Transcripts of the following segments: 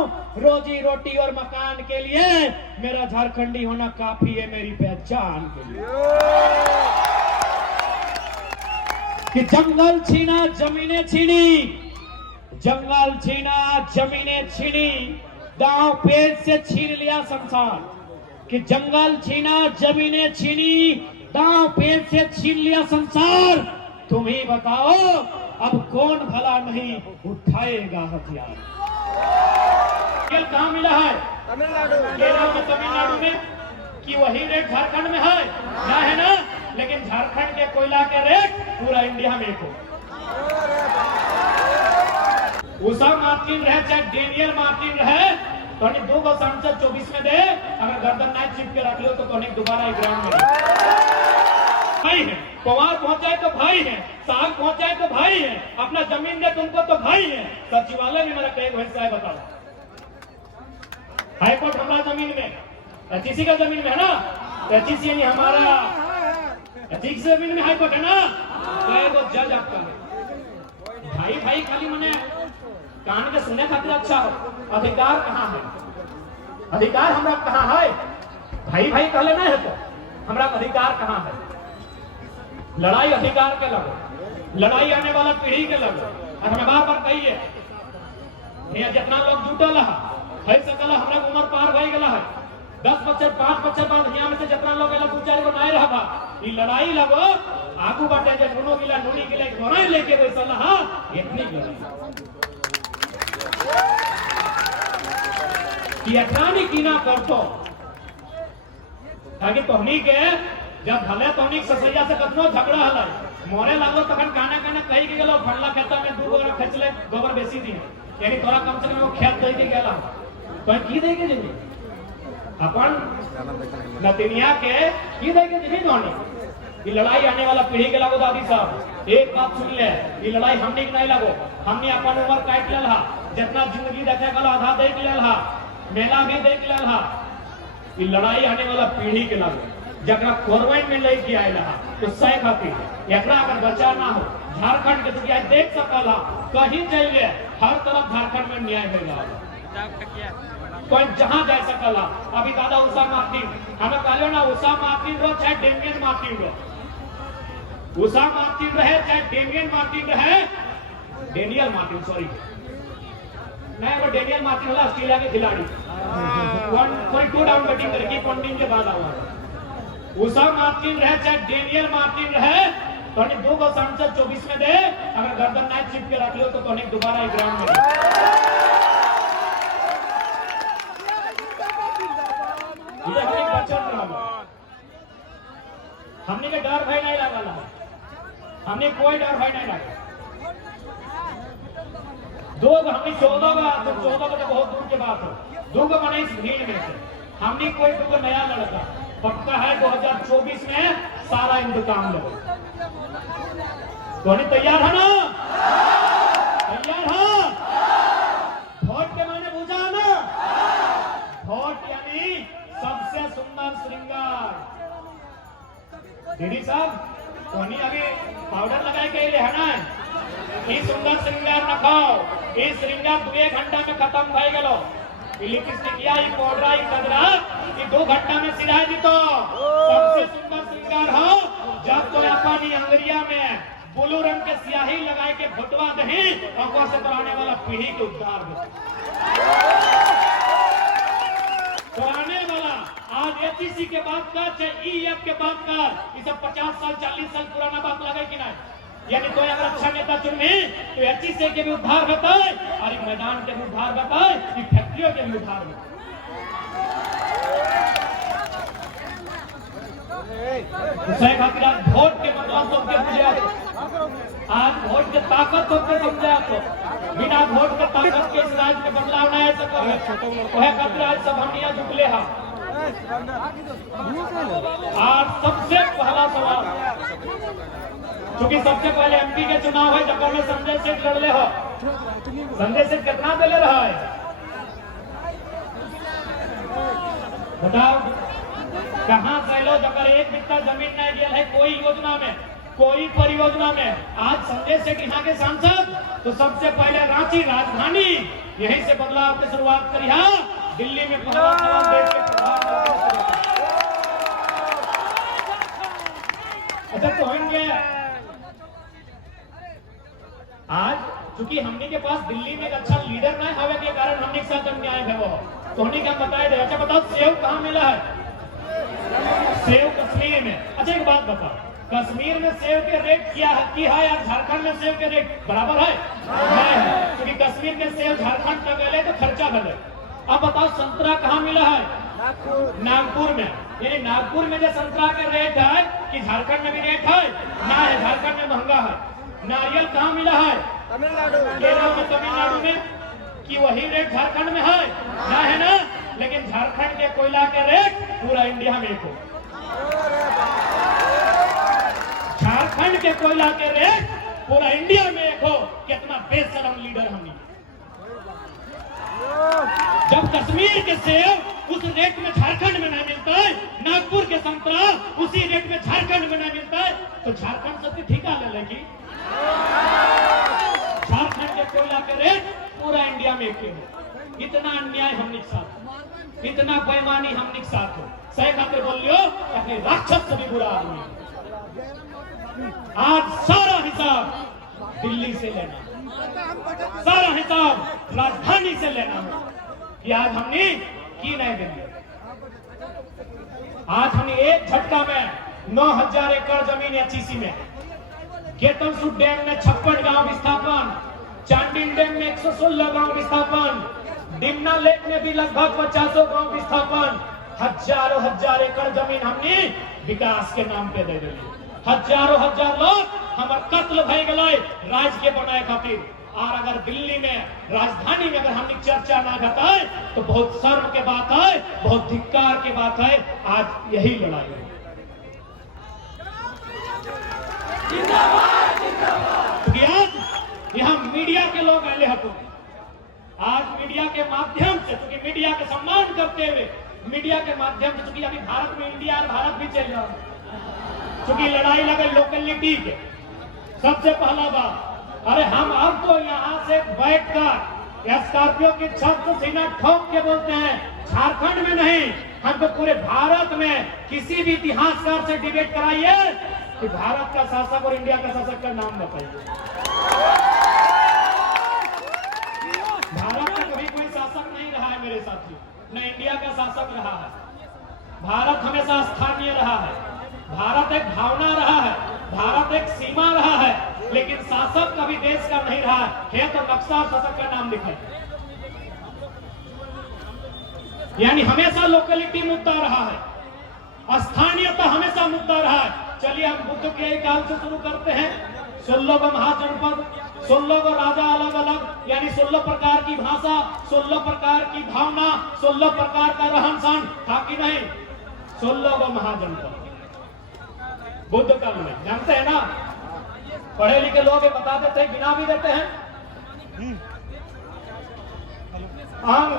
हूँ। रोजी रोटी और मकान के लिए मेरा झारखंडी होना काफी है मेरी पहचान के लिए। कि जंगल छीना जमीनें छीनी, जंगल छीना जमीनें छीनी, गांव पेट से छीन लिया संसार। कि जंगल छीना जमीनें छीनी, गांव पेट से छीन लिया संसार। तुम ही बताओ अब कौन भला नहीं उठाएगा हथियार। ये कहां मिला है? तमिलनाडु में। कि वही रेट झारखंड में है ना? है ना? लेकिन झारखंड के कोयला के रेट पूरा इंडिया में को। उषा मार्टिन रहे चाहे डेनियल मार्टिन रहे, तो 2 सांसद 24 में दे। अगर गर्दन नाइट चिप के रख लो तो दोबारा ग्राउंड में भाई है। पवार पहुंचाए तो भाई है, साग पहुंचाए तो भाई है, अपना जमीन दे तुमको तो भाई है। सचिवालय में मेरा कई हिस्सा है, बताओ। हाईकोर्ट हमारा जमीन में, एचईसी का जमीन में है ना? एचईसी यानी हमारा एचईसी जमीन में हाईकोर्ट है ना? तो जज आपका भाई भाई खाली मने कान के सुने खातिर अच्छा हो। अधिकार कहाँ है? अधिकार हमरा कहाँ है? भाई भाई कहले नहीं है तो हमरा अधिकार कहाँ है? लड़ाई अधिकार के लगो, लड़ाई आने वाला पीढ़ी के लगो। और हमें बार बार कहिए जितना लोग जुटल है सकल हमरा उम्र पार हो गया है। 10 बच्चे 5 बच्चे बाद यहाँ में से जितना लोग 2-4 गो नहीं रहा। ये लड़ाई लगो आगू बाटे जे नुनो गिला नुनी गिला घोड़ा लेके बैसल हा इतनी लड़ाई कि अठानी कीना करतो। ताकि तोहनी के जब भले तोहनी ससैया से कतनो झगड़ा हला मोरे लागलो तखन काना काना कहि के गेलो फल्ला खेता में 2 गोरा खचले गोबर बेसी दी। यानी तोरा कम से कम वो खेत दे के गेला तो की दे के जमी अपन नतिनिया के की दे के जमी तोहनी। ये लड़ाई आने वाला पीढ़ी के लागो। दादी साहब एक बात सुन ले, ये लड़ाई हमने के नहीं लागो। हमने अपन उम्र काट लेल हा, जितना जिंदगी देखे गलो आधा देख लेल हा, मेला भी देख लेल हा। ये लड़ाई आने वाला पीढ़ी के लागो जकरा कोरवाइन में लेके आएला हा तो सह खातिर एकरा अगर बचा ना हो झारखंड के दुनिया देख सकला कहीं जाइए हर तरफ झारखंड में न्याय होगा। कोई जहां जा सकला। अभी दादा उषा मार्टिन हमें कहलो ना, उषा मार्टिन रो चाहे डेमियन मार्टिन रो, उषा मार्टिन रहे चाहे डेमियन मार्टिन रहे, डेनियल मार्टिन सॉरी नहीं वो डेनियल मार्टिन वाला ऑस्ट्रेलिया के खिलाड़ी 142 डाउन बैटिंग करके पंडिंग के बाद आया। उषा मार्टिन रहे चाहे डेनियल मार्टिन रहे, तो 2 सांसद 24 में दे। अगर गर्दन नाइट चिप के रख लो तो दोबारा ग्राउंड में हमने के डर भय नहीं लगा, हमने कोई डर भय नहीं लगा। 2 हमने 14 तो 14 तो बहुत दूर की बात है। 2 बने इस भीड़ में से हमने कोई 2 नया लड़का पक्का है 2024 में सारा इंतजाम लो। तो तैयार है ना? तैयार है? वोट के माने बुझा ना? वोट यानी सबसे सुंदर श्रृंगार। दीदी साहब तोनी अभी पाउडर लगाए के लिए है ना? ये सुंदर श्रृंगार न खाओ, ये श्रृंगार 2 घंटा में खत्म भई गेलो। लिपस्टिकिया ये पाउडर ये कदरा ये 2 घंटा में सिराय दी। तो सबसे सुंदर श्रृंगार हो जब तो अपनी अंगरिया में ब्लू रंग के स्याही लगाए के भुटवा दही आंखों से कराने वाला पीढ़ी के उद्धार में कराने वाला। आज एचईसी के बाद का चाहे ईएफ के बाद का ये सब 50 साल 40 साल पुराना बात लगे कि नहीं? यानी कोई अगर अच्छा नेता चुने तो एचईसी के भी उद्धार बताए और मैदान के भी उद्धार बताए, फैक्ट्रियों के भी उद्धार बताए। वोट के मतलब सबके बुझे, आज वोट के ताकत सबके समझे। तो बिना वोट के ताकत के इस राज्य में बदलाव नहीं आ सकता। आज सब हम यहाँ जुटले हैं। आज सबसे पहला सवाल, क्योंकि सबसे पहले एमपी के चुनाव है जब में संजय सेठ लड़ले हो। संजय सेठ कितना दिले रहा है बताओ? कहां से लो जब 1 बित्ता जमीन नहीं दिया है कोई योजना में कोई परियोजना में आज संदेश है कि यहाँ के सांसद तो सबसे पहले रांची राजधानी यहीं से बदलाव की शुरुआत करी है। दिल्ली में देश के प्रधानमंत्री। अच्छा तो होंगे आज चूंकि हमने के पास दिल्ली में एक अच्छा लीडर नहीं हवे के कारण हमने के साथ अन्याय है वो तो हमने क्या बताए दे। अच्छा बताओ सेव कहाँ मिला है? सेव कश्मीर में। अच्छा एक बात बताओ, कश्मीर में सेव के रेट क्या है की है यार झारखंड में सेव के रेट बराबर है? नहीं है, क्योंकि कश्मीर के सेव झारखंड तक गए तो खर्चा भले। अब बताओ संतरा कहाँ मिला है? नागपुर में। यानी नागपुर में जो संतरा के रेट है कि झारखंड में भी रेट है ना? है झारखंड में महंगा है। नारियल कहाँ मिला है? केरल में, तमिलनाडु में। कि वही रेट झारखंड में है ना? है ना? लेकिन झारखंड के कोयला के रेट पूरा इंडिया में एक हो। झारखंड के कोयला के रेट पूरा इंडिया में एक हो। कितना बेशरम लीडर हमने। जब कश्मीर के सेब उस रेट में झारखंड में नहीं मिलता है, नागपुर के संतरा उसी रेट में झारखंड में नहीं मिलता है, तो झारखंड सबसे ठिका ले लेगी। झारखंड के कोयला के रेट पूरा इंडिया में एक हो। इतना अन्याय हमने के साथ, इतना बेईमानी हमने के साथ हो। सही खातिर बोलियो अपने राक्षस से भी बुरा आदमी। आज सारा हिसाब दिल्ली से लेना, सारा हिसाब राजधानी से लेना हो कि आज हमने की नहीं देंगे। आज हमने एक झटका में 9,000 एकड़ जमीन एचईसी में, केतनसूर डैम में 56 गांव विस्थापन, चांडिल डैम में 116 गांव विस्थापन, डिमना लेक में भी लगभग 50 गांव विस्थापन। हजारों हजार एकड़ जमीन हमने विकास के नाम पे दे दिली। हजारों हजार लोग हमार कत्ल भय गए राज के बनाए खातिर। और अगर दिल्ली में राजधानी में अगर हमने चर्चा ना घटाए तो बहुत शर्म के बात है, बहुत धिक्कार की बात है। आज यही लड़ाई है। यहाँ मीडिया के लोग आए हतो। आज मीडिया के माध्यम से, क्योंकि मीडिया के सम्मान करते हुए मीडिया के माध्यम से, क्योंकि अभी भारत में इंडिया और भारत भी चल रहा है, क्योंकि लड़ाई लगे लोकलिटी के। सबसे पहला बात, अरे हम अब तो यहाँ से बैठकर स्कॉर्पियो की छत को सीना ठोक के बोलते हैं झारखंड में नहीं, हमको पूरे भारत में किसी भी इतिहासकार से डिबेट कराइए कि भारत का शासक और इंडिया का शासक का नाम बताइए। भारत का कभी कोई शासक नहीं रहा है मेरे साथी, न इंडिया का शासक रहा है। भारत हमेशा स्थानीय रहा है, भारत एक भावना रहा है, भारत एक सीमा रहा है, लेकिन शासक कभी देश का नहीं रहा है। तो नक्शा और शासक का नाम लिखे। यानी हमेशा लोकलिटी मुद्दा रहा है, स्थानीयता हमेशा मुद्दा रहा है। चलिए हम बुद्ध के काल से शुरू करते हैं। 16 महाजनपद, 16 राजा अलग अलग, यानी 16 प्रकार की भाषा, 16 प्रकार की भावना, 16 प्रकार का रहन सहन था कि नहीं? 16 महाजनपद बुद्ध काल में, जानते हैं ना? पढ़े लिखे लोग बता देते हैं, गिना भी देते हैं। अंग,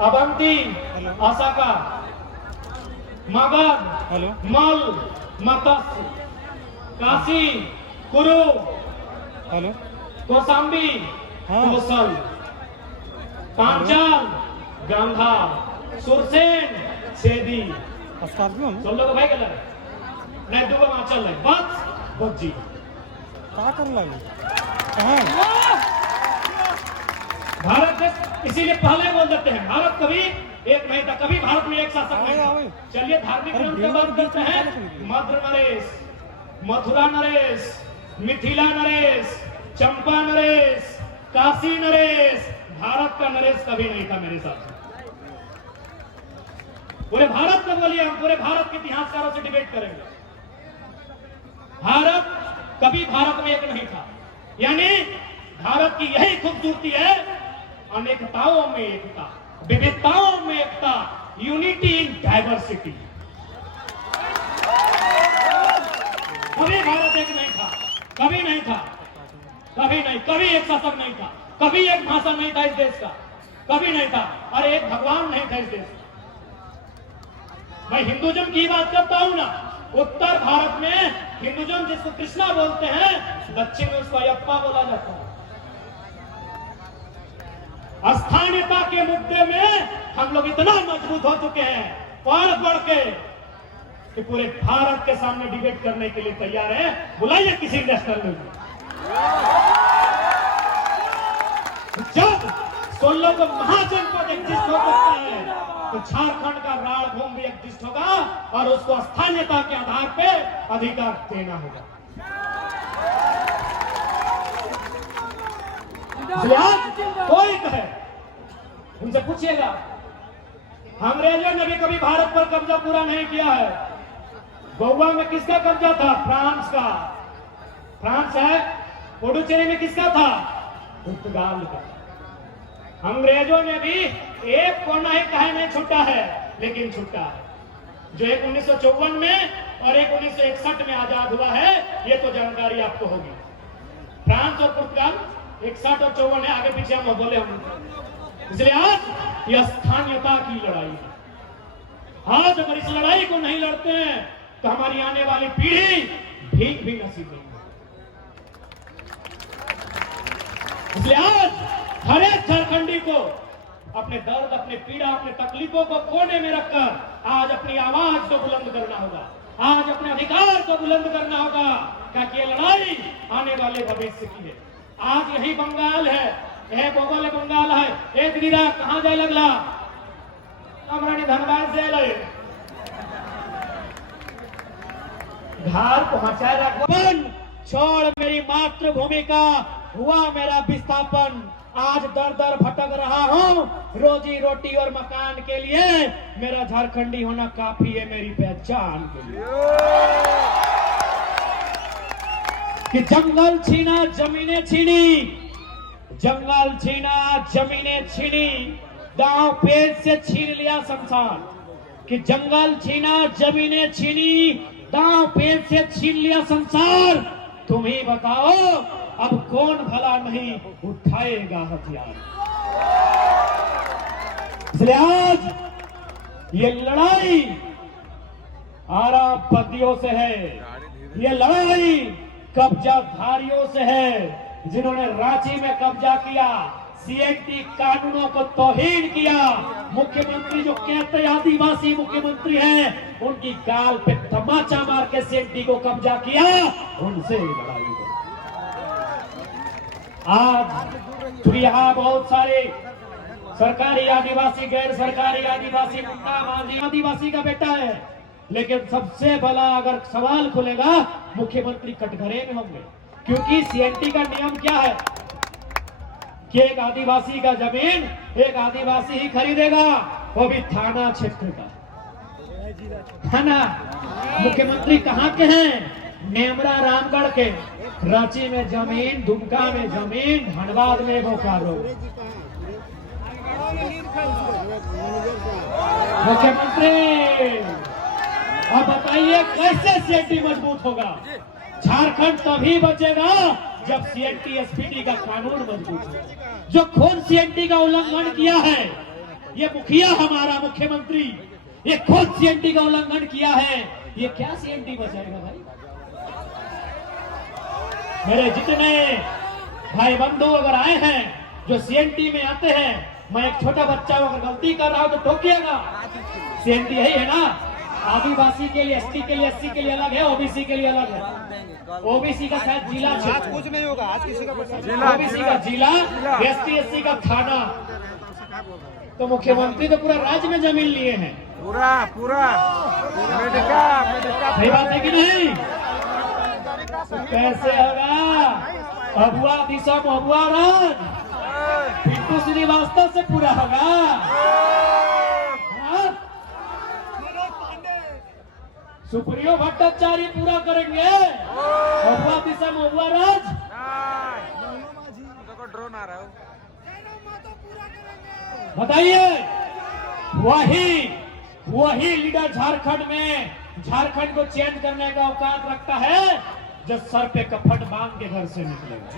अवंती, असाका, मगध, मल, मत्स्य, काशी, कुरु, कौशाम्बी, कौशल, पांचाल, गांधार, सुरसेन, सेदी। 16 भाई गए नहीं, 2 चल रहे बस बच्ची क्या कर भारत। इसीलिए पहले बोल देते हैं भारत कभी एक नहीं था, कभी भारत में एक शासक नहीं था। चलिए धार्मिक ग्रंथ की बात करते हैं। मध्य नरेश, मथुरा नरेश, मिथिला नरेश, चंपा नरेश, काशी नरेश। भारत का नरेश कभी नहीं था मेरे साथ। पूरे भारत को बोलिए, हम पूरे भारत के इतिहासकारों से डिबेट करेंगे। भारत कभी भारत में एक नहीं था। यानी भारत की यही खूबसूरती है, अनेकताओं में एकता, विविधताओं में एकता, यूनिटी इन डाइवर्सिटी। कभी भारत एक नहीं था, कभी नहीं था, कभी नहीं, कभी एक शासक नहीं था, कभी एक भाषा नहीं था इस देश का, कभी नहीं था। और एक भगवान नहीं था इस देश का। मैं हिंदुइज्म की बात करता हूं ना, उत्तर भारत में हिंदुजम जिसको कृष्णा बोलते हैं, दक्षिण में उसको अयप्पा बोला जाता है। स्थानीयता के मुद्दे में हम लोग इतना मजबूत हो चुके हैं पढ़ पढ़ के कि पूरे भारत के सामने डिबेट करने के लिए तैयार है। बुलाइए किसी नेशनल में। जब सोलह को महाजनपद एग्जिस्ट हो सकता है तो झारखंड का राणभूमि भी एग्जिस्ट होगा और उसको स्थानीयता के आधार पे अधिकार देना होगा। इसलिए आज कोई कहे, उनसे पूछिएगा, अंग्रेजों ने भी कभी भारत पर कब्जा पूरा नहीं किया है। गोवा में किसका कब्जा था? फ्रांस का। फ्रांस है। पुडुचेरी में किसका था? पुर्तगाल का। अंग्रेजों ने भी एक कोना ही कहे नहीं छूटा है, लेकिन छूटा है। जो एक 1954 में और एक 1961 में आजाद हुआ है, ये तो जानकारी आपको होगी। फ्रांस और पुर्तगाल 61 और 54 है, आगे पीछे हम बोले हम। इसलिए आज यह स्थानीयता की लड़ाई है। आज अगर इस लड़ाई को नहीं लड़ते हैं तो हमारी आने वाली पीढ़ी भीख भी नसीब नहीं। इसलिए आज हर एक झारखंडी को अपने दर्द, अपने पीड़ा, अपने तकलीफों को कोने में रखकर आज अपनी आवाज को बुलंद करना होगा, आज अपने अधिकार को बुलंद करना होगा, क्योंकि ये लड़ाई आने वाले भविष्य की है। आज यही बंगाल है, यह बगल बंगाल है, एक गिरा कहां जाए लगला अमरानी धनबाद से लगे घर पहुंचाए रखन। छोड़ मेरी मातृभूमि का हुआ मेरा विस्थापन। आज दर दर भटक रहा हूँ रोजी रोटी और मकान के लिए। मेरा झारखंडी होना काफी है मेरी पहचान के लिए। कि जंगल छीना जमीनें छीनी, जंगल छीना जमीनें छीनी, गांव पेट से छीन लिया संसार। कि जंगल छीना जमीनें छीनी, गांव पेट से छीन लिया संसार। तुम ही बताओ अब कौन भला नहीं उठाएगा हथियार। इसलिए आज ये लड़ाई आराबदियों से है, ये लड़ाई कब्जाधारियों से है, जिन्होंने रांची में कब्जा किया, सीएनटी कानूनों को तौहीन किया। मुख्यमंत्री जो कहते आदिवासी मुख्यमंत्री हैं, उनकी गाल पे तमाचा मार के सीएनटी को कब्जा किया, उनसे लड़ाई है। आज यहाँ बहुत सारे सरकारी आदिवासी, गैर सरकारी आदिवासी, मुंडा आदिवासी का बेटा है, लेकिन सबसे बड़ा अगर सवाल खुलेगा मुख्यमंत्री कटघरे में होंगे। क्योंकि सीएनटी का नियम क्या है कि एक आदिवासी का जमीन एक आदिवासी ही खरीदेगा, वो भी थाना क्षेत्र का। थाना मुख्यमंत्री कहाँ के हैं? नेमरा रामगढ़ के। रांची में जमीन, दुमका में जमीन, धनबाद में बोकारो। मुख्यमंत्री अब बताइए कैसे सीएनटी मजबूत होगा? झारखंड तभी बचेगा जब सीएनटी एसपीटी का कानून मजबूत हो। जो खुद सीएनटी का उल्लंघन किया है, ये मुखिया हमारा मुख्यमंत्री, ये खुद सीएनटी का उल्लंघन किया है, ये क्या सीएनटी बचाएगा भाई? मेरे जितने भाई बंधु अगर आए हैं जो सीएनटी में आते हैं, मैं एक छोटा बच्चा अगर गलती कर रहा हूं तो टोकिएगा। सीएनटी यही है ना, आदिवासी के लिए, एसटी के लिए, एससी के लिए अलग है, ओबीसी के लिए अलग है। ओबीसी का शायद जिला, आज कुछ नहीं होगा, आज किसी का ओबीसी का जिला, एसटी एससी का थाना। तो मुख्यमंत्री तो पूरा राज्य में जमीन लिए हैं, पूरा पूरा सही बात है कि नहीं? तो कैसे होगा? अबुआ दिशा मबुआ राज पिंटू श्रीवास्तव से पूरा होगा? सुप्रियो भट्टाचार्य पूरा करेंगे? अबुआ दिशा मबुआ राज ड्रोन आ रहा है, बताइए। वही लीडर झारखंड में झारखंड को चेंज करने का औकात रखता है जो सर पे कफन बांध के घर से निकलेगा।